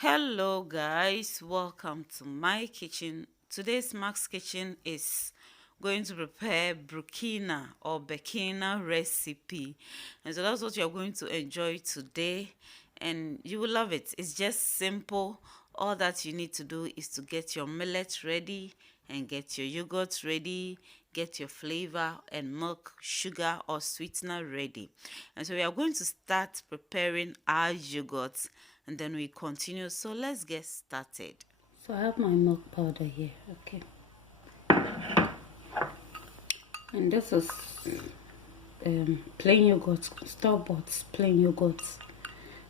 Hello guys, welcome to my kitchen. Today's Max kitchen is going to prepare Brukina or Burkina recipe, and so that's what you're going to enjoy today, and you will love it. It's just simple. All that you need to do is to get your millet ready and get your yogurt ready, get your flavor and milk, sugar or sweetener ready. And so we are going to start preparing our yogurt and then we continue. So let's get started. So I have my milk powder here, okay. And this is plain yogurt, store-bought plain yogurt.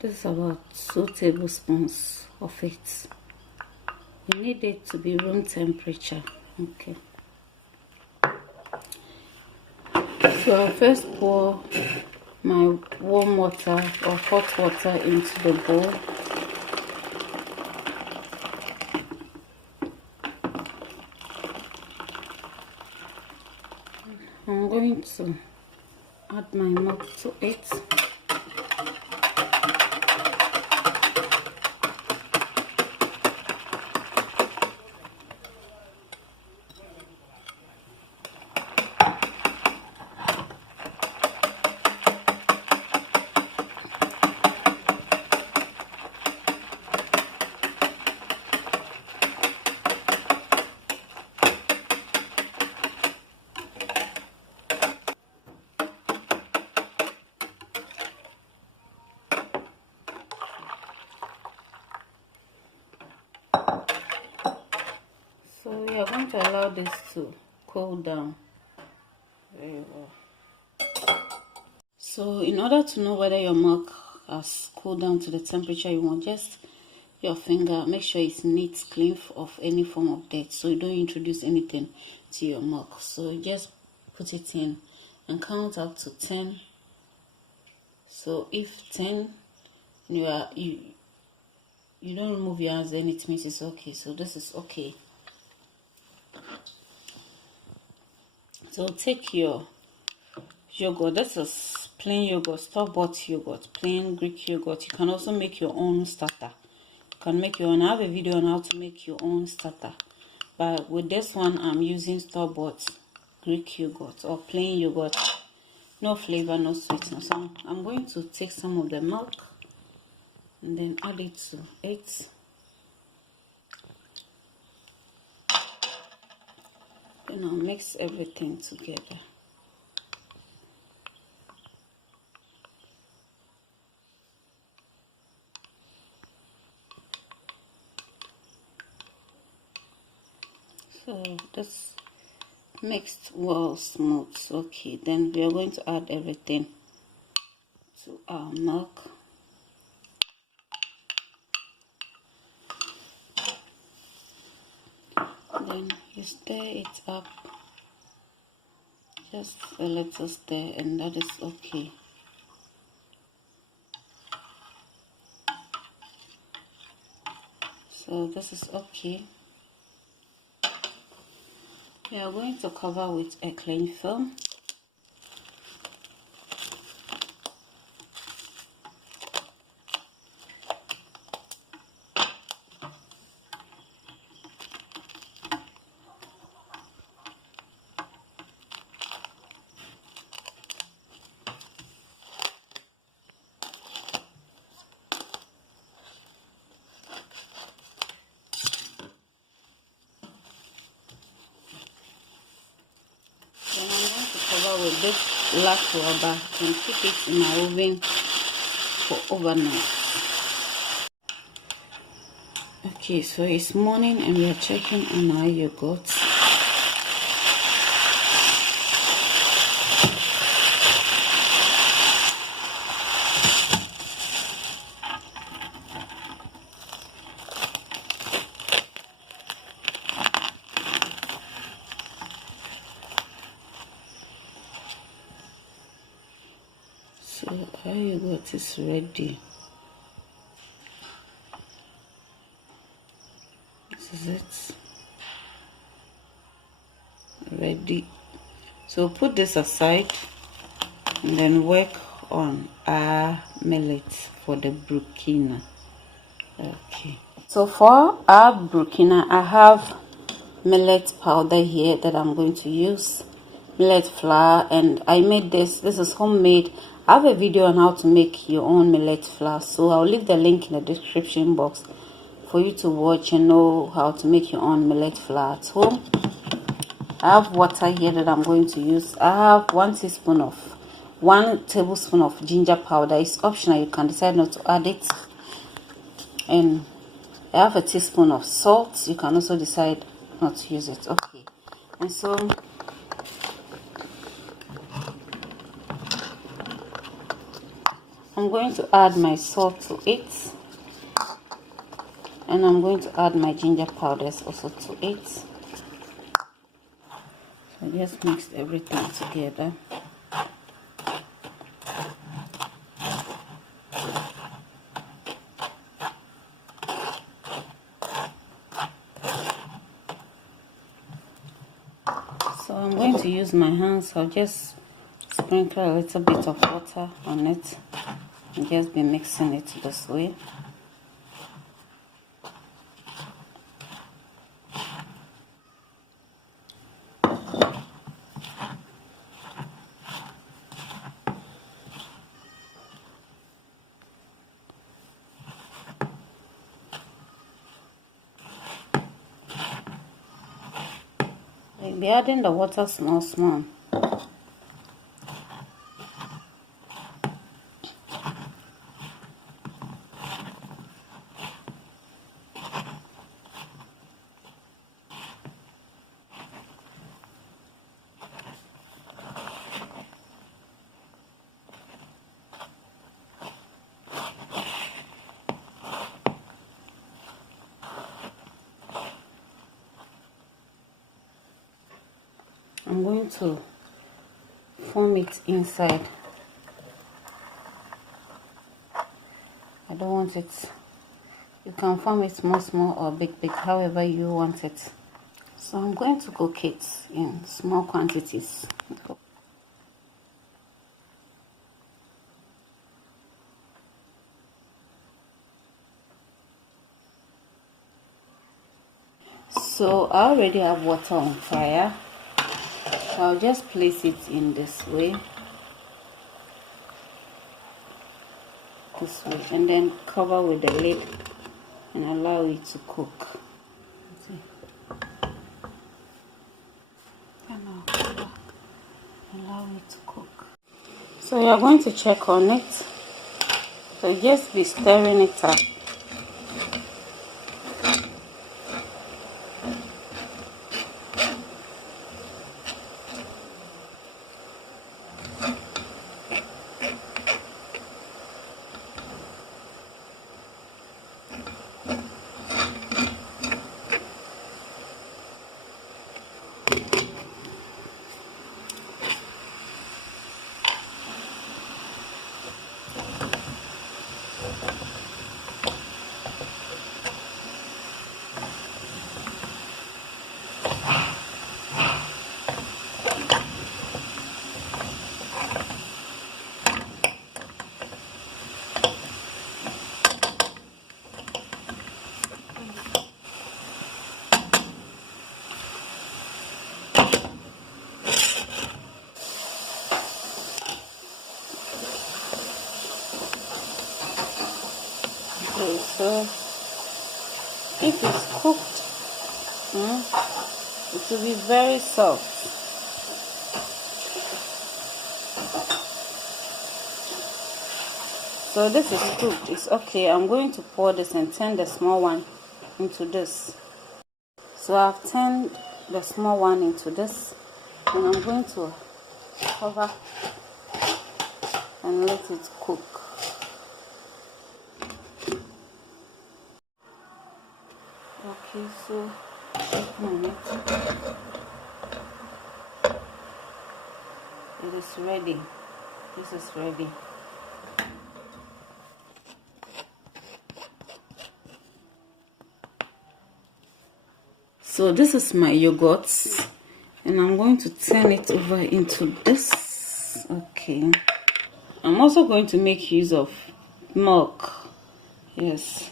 This is about 2 tablespoons of it. You need it to be room temperature, okay. So I'll first pour my warm water or hot water into the bowl. I'm going to add my milk to it. So we are going to allow this to cool down very well. So in order to know whether your milk has cooled down to the temperature you want, just your finger, make sure it's neat, clean of any form of dirt, so you don't introduce anything to your milk. So just put it in and count up to 10. So if 10 you don't remove your hands, then it means it's okay. So this is okay. So take your yogurt. This is plain yogurt, store-bought yogurt, plain Greek yogurt. You can also make your own starter. You can make your own. I have a video on how to make your own starter, but with this one I'm using store-bought Greek yogurt or plain yogurt, no flavor, no sweetness. So I'm going to take some of the milk and then add it to it. Then I'll mix everything together. So this mixed well smooth. Okay, then we are going to add everything to our milk. Then you stir it up, just a little stir, and that is okay. So this is okay. We are going to cover with a cling film. Then I'm going to cover with this black rubber and keep it in my oven for overnight. Okay, so it's morning and we are checking on our yogurt. So our yogurt is ready. This is it. Ready. So put this aside and then work on our millet for the Brukina. Okay, so for our Burkina, I have millet powder here that I'm going to use, millet flour, and I made this is homemade. I have a video on how to make your own millet flour, so I'll leave the link in the description box for you to watch and know how to make your own millet flour at home. I have water here that I'm going to use. I have 1 tablespoon of ginger powder. It's optional, you can decide not to add it. And I have a teaspoon of salt. You can also decide not to use it. Okay, and so I'm going to add my salt to it, and I'm going to add my ginger powders also to it. So I just mixed everything together. So I'm going to use my hands. I'll just sprinkle a little bit of water on it and just be mixing it this way. Be adding the water small. I'm going to form it inside. I don't want it, you can form it small or big, however you want it. So I'm going to cook it in small quantities. So I already have water on fire. So I'll just place it in this way, and then cover with the lid and allow it to cook. Allow it to cook. So you're going to check on it. So just be stirring it up. Okay, so if it's cooked, it will be very soft. So this is cooked, it's okay. I'm going to pour this and turn the small one into this. So I've turned the small one into this, and I'm going to cover and let it cook. Okay, so open it. It is ready. This is ready. So this is my yogurt, and I'm going to turn it over into this. Okay, I'm also going to make use of milk. Yes,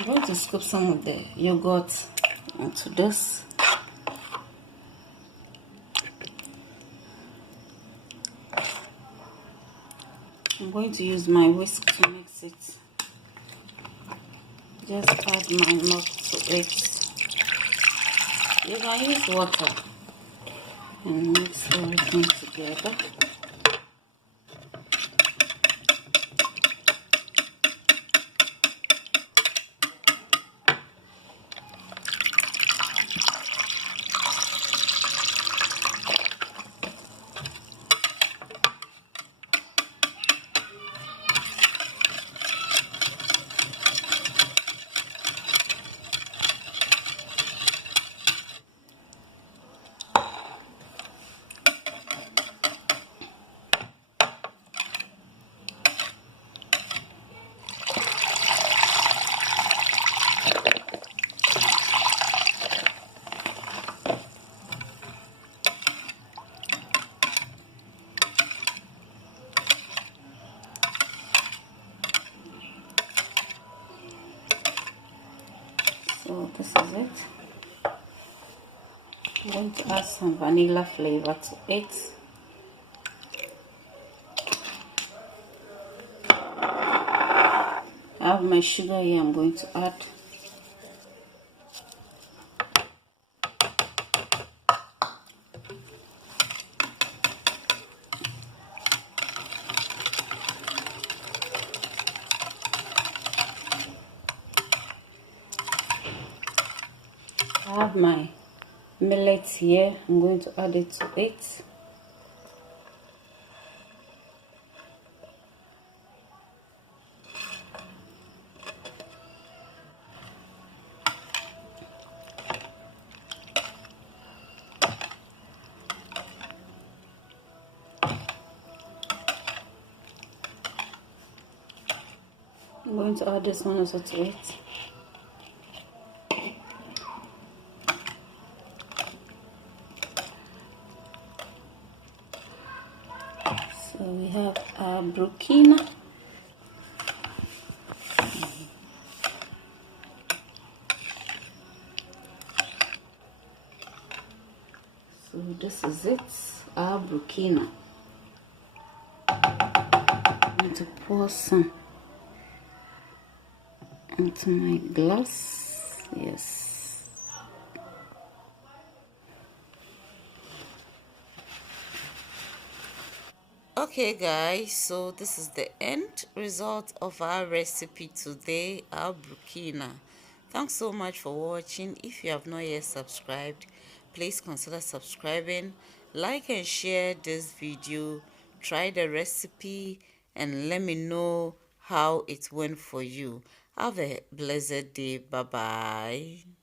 I'm going to scoop some of the yogurt into this. I'm going to use my whisk to mix it. Just add my milk to it. You can use water and mix everything together. So this is it. I'm going to add some vanilla flavor to it. I have my sugar here. I'm going to add. I have my millet here. I'm going to add it to it. I'm going to add this one also to it. So we have our Brukina. So this is it, our Brukina. I'm going to pour some into my glass. Yes. Okay guys, so this is the end result of our recipe today, our Burkina. Thanks so much for watching. If you have not yet subscribed, please consider subscribing, like and share this video, try the recipe and let me know how it went for you. Have a blessed day. Bye bye.